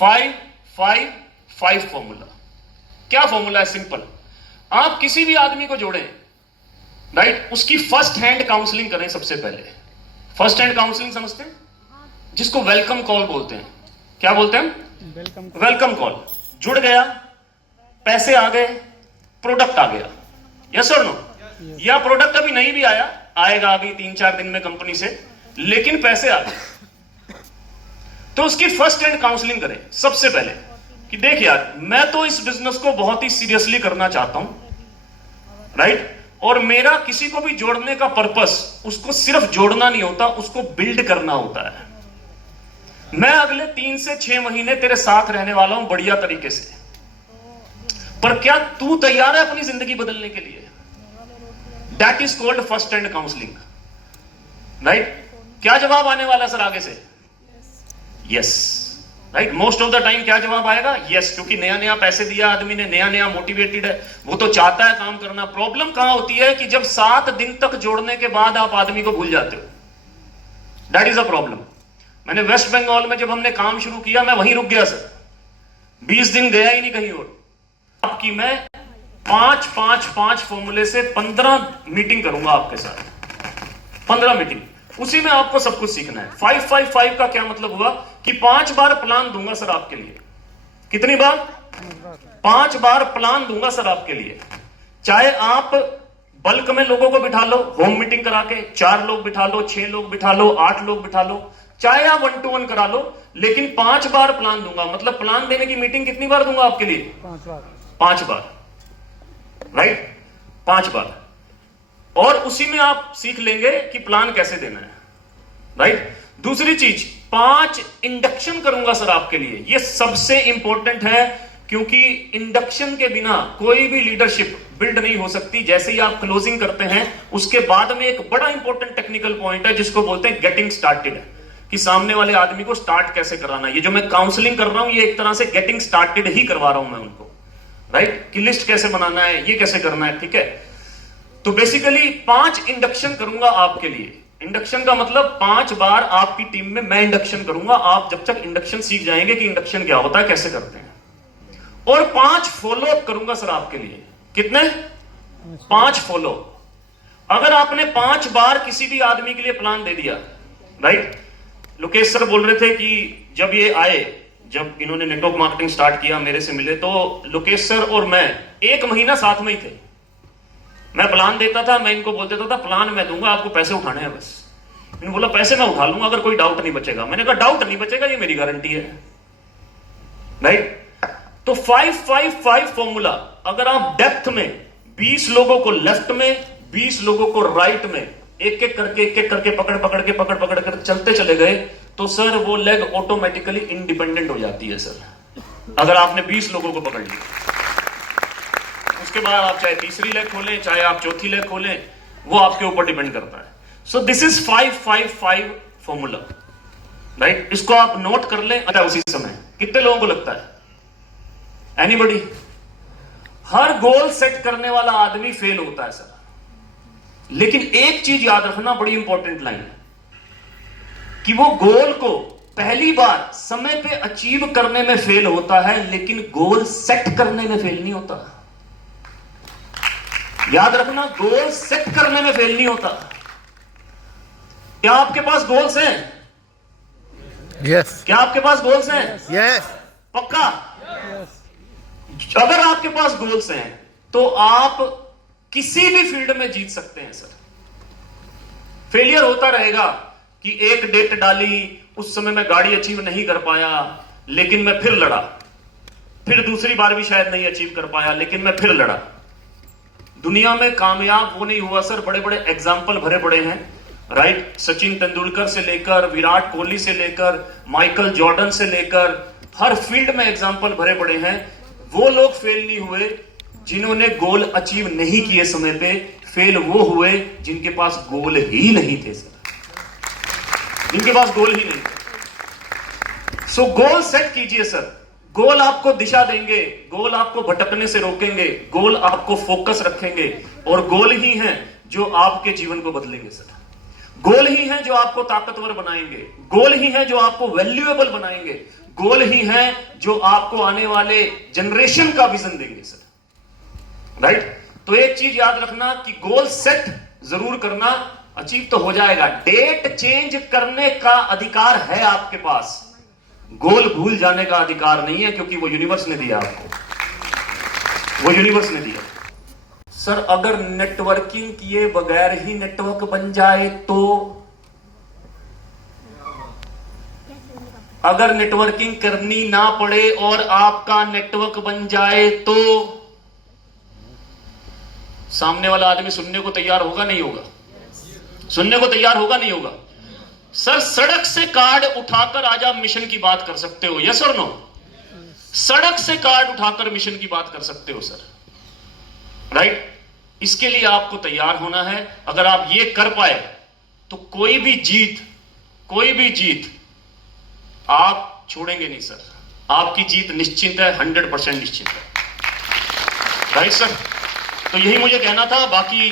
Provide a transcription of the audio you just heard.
5-5-5 formula. क्या formula है? Simple. आप किसी भी आदमी को जोड़ें, राइट, उसकी फर्स्ट हैंड काउंसलिंग करें सबसे पहले। फर्स्ट हैंड काउंसलिंग समझते हैं? जिसको वेलकम कॉल बोलते हैं। क्या बोलते हैं? Welcome call. जुड़ गया, पैसे आ गए, प्रोडक्ट आ गया, यस और नो? या प्रोडक्ट अभी नहीं भी आया, आएगा अभी 3-4 दिन में कंपनी से, लेकिन पैसे आ गए, तो उसकी फर्स्ट हैंड काउंसलिंग करें सबसे पहले कि देख यार, मैं तो इस बिजनेस को बहुत ही सीरियसली करना चाहता हूं, राइट, और मेरा किसी को भी जोड़ने का पर्पस उसको सिर्फ जोड़ना नहीं होता, उसको बिल्ड करना होता है। मैं अगले 3 से 6 महीने तेरे साथ रहने वाला हूं बढ़िया तरीके से, पर क्या तू तैयार है अपनी जिंदगी बदलने के लिए? That is called first hand counselling, right. क्या जवाब आने वाला सर आगे से? Yes, right. Most of the time क्या जवाब आएगा? यस, क्योंकि नया नया पैसे दिया आदमी ने, नया नया मोटिवेटेड है, वो तो चाहता है काम करना। प्रॉब्लम कहां होती है कि जब 7 दिन तक जोड़ने के बाद आप आदमी को भूल जाते हो। That is a problem. मैंने वेस्ट बंगाल में जब हमने काम शुरू किया, मैं वहीं रुक गया सर, 20 दिन गया ही नहीं कहीं और। आपकी मैं 5-5-5 फॉर्मूले से 15 मीटिंग करूंगा आपके साथ, 15 मीटिंग, उसी में आपको सब कुछ सीखना है। 5-5-5 का क्या मतलब हुआ कि 5 बार प्लान दूंगा सर आपके लिए। कितनी बार? 5 बार प्लान दूंगा सर आपके लिए। चाहे आप बल्क में लोगों को बिठा लो होम मीटिंग करा के, 4 लोग बिठा लो, 6 लोग बिठा लो, 8 लोग बिठा लो, चाहे आप 1 to 1 करा लो, लेकिन 5 बार प्लान दूंगा। मतलब प्लान देने की मीटिंग कितनी बार दूंगा आपके लिए? 5 बार, राइट, 5 बार। और उसी में आप सीख लेंगे कि प्लान कैसे देना है, राइट। दूसरी चीज, 5 इंडक्शन करूंगा सर आपके लिए। यह सबसे इंपॉर्टेंट है, क्योंकि इंडक्शन के बिना कोई भी लीडरशिप बिल्ड नहीं हो सकती। जैसे ही आप क्लोजिंग करते हैं, उसके बाद में एक बड़ा इंपॉर्टेंट टेक्निकल पॉइंट है जिसको बोलते हैं गेटिंग स्टार्टेड, कि सामने वाले आदमी को स्टार्ट कैसे कराना। ये जो मैं काउंसलिंग कर रहा हूं, ये एक तरह से गेटिंग स्टार्टेड ही करवा रहा हूं मैं उनको, राइट, कि लिस्ट कैसे बनाना है, ये कैसे करना है, ठीक है। तो बेसिकली 5 इंडक्शन करूंगा आपके लिए। इंडक्शन का मतलब 5 बार आपकी टीम में मैं इंडक्शन करूंगा। आप जब तक इंडक्शन सीख जाएंगे कि इंडक्शन क्या होता है, कैसे करते हैं, और 5 फॉलो अप करूंगा सर आपके लिए। कितने? 5 फॉलो। अगर आपने 5 बार किसी भी आदमी के लिए प्लान दे दिया, राइट। लोकेश सर बोल रहे थे कि जब ये आए, जब इन्होंने नेटवर्क मार्केटिंग स्टार्ट किया, मेरे से मिले, तो लोकेश सर और मैं 1 महीना साथ में ही थे। मैं प्लान देता था, मैं इनको बोल देता था प्लान मैं दूंगा, आपको पैसे उठाने हैं बस। इन्होंने बोला पैसे मैं उठा लूंगा अगर कोई डाउट नहीं बचेगा। मैंने कहा डाउट नहीं बचेगा, ये मेरी गारंटी है, राइट। तो 5-5-5 फॉर्मूला, अगर आप डेप्थ में 20 लोगों को लेफ्ट में, 20 लोगों को राइट में, एक एक करके पकड़ कर चलते चले गए, तो सर वो लेग ऑटोमेटिकली इंडिपेंडेंट हो जाती है सर, अगर आपने 20 लोगों को पकड़ लिया। उसके बाद आप चाहे तीसरी लेग खोलें, चाहे आप चौथी लेग खोलें, वो आपके ऊपर डिपेंड करता है। So this is 5-5-5 formula, right. इसको आप नोट कर लें। अच्छा, उसी समय कितने लोगों को लगता है? एनीबॉडी? हर गोल सेट करने वाला आदमी फेल होता है सर, लेकिन एक चीज याद रखना, बड़ी इंपॉर्टेंट लाइन है, कि वो गोल को पहली बार समय पे अचीव करने में फेल होता है, लेकिन गोल सेट करने में फेल नहीं होता। याद रखना, गोल सेट करने में फेल नहीं होता। क्या आपके पास गोल्स हैं? यस। क्या आपके पास गोल्स हैं? यस। पक्का? अगर आपके पास गोल्स हैं तो आप किसी भी फील्ड में जीत सकते हैं सर। फेलियर होता रहेगा कि एक डेट डाली, उस समय मैं गाड़ी अचीव नहीं कर पाया, लेकिन मैं फिर लड़ा, फिर दूसरी बार भी शायद नहीं अचीव कर पाया, लेकिन मैं फिर लड़ा। दुनिया में कामयाब वो नहीं हुआ सर, बड़े बड़े एग्जाम्पल भरे पड़े हैं, राइट। सचिन तेंदुलकर से लेकर, विराट कोहली से लेकर, माइकल जॉर्डन से लेकर, हर फील्ड में एग्जाम्पल भरे पड़े हैं। वो लोग फेल नहीं हुए जिन्होंने गोल अचीव नहीं किए समय पे, फेल वो हुए जिनके पास गोल ही नहीं थे सर, जिनके पास गोल ही नहीं थे। सो गोल सेट कीजिए सर। गोल आपको दिशा देंगे, गोल आपको भटकने से रोकेंगे, गोल आपको फोकस रखेंगे, और गोल ही हैं जो आपके जीवन को बदलेंगे सर। गोल ही हैं जो आपको ताकतवर बनाएंगे, गोल ही हैं जो आपको वैल्यूएबल बनाएंगे, गोल ही हैं जो आपको आने वाले जनरेशन का विजन देंगे सर। राइट? तो एक चीज याद रखना कि गोल सेट जरूर करना, अचीव तो हो जाएगा, डेट चेंज करने का अधिकार है आपके पास, गोल भूल जाने का अधिकार नहीं है, क्योंकि वो यूनिवर्स ने दिया आपको, वो यूनिवर्स ने दिया। सर अगर नेटवर्किंग किए बगैर ही नेटवर्क बन जाए तो, अगर नेटवर्किंग करनी ना पड़े और आपका नेटवर्क बन जाए तो सामने वाला आदमी सुनने को तैयार होगा नहीं होगा? सुनने को तैयार होगा नहीं होगा? सर सड़क से कार्ड उठाकर आज आप मिशन की बात कर सकते हो, यस और नो? सड़क से कार्ड उठाकर मिशन की बात कर सकते हो सर। राइट? इसके लिए आपको तैयार होना है। अगर आप ये कर पाए तो कोई भी जीत आप छोड़ेंगे नहीं सर। आपकी जीत निश्चित है, 100% निश्चित है। Right sir? तो यही मुझे कहना था। बाकी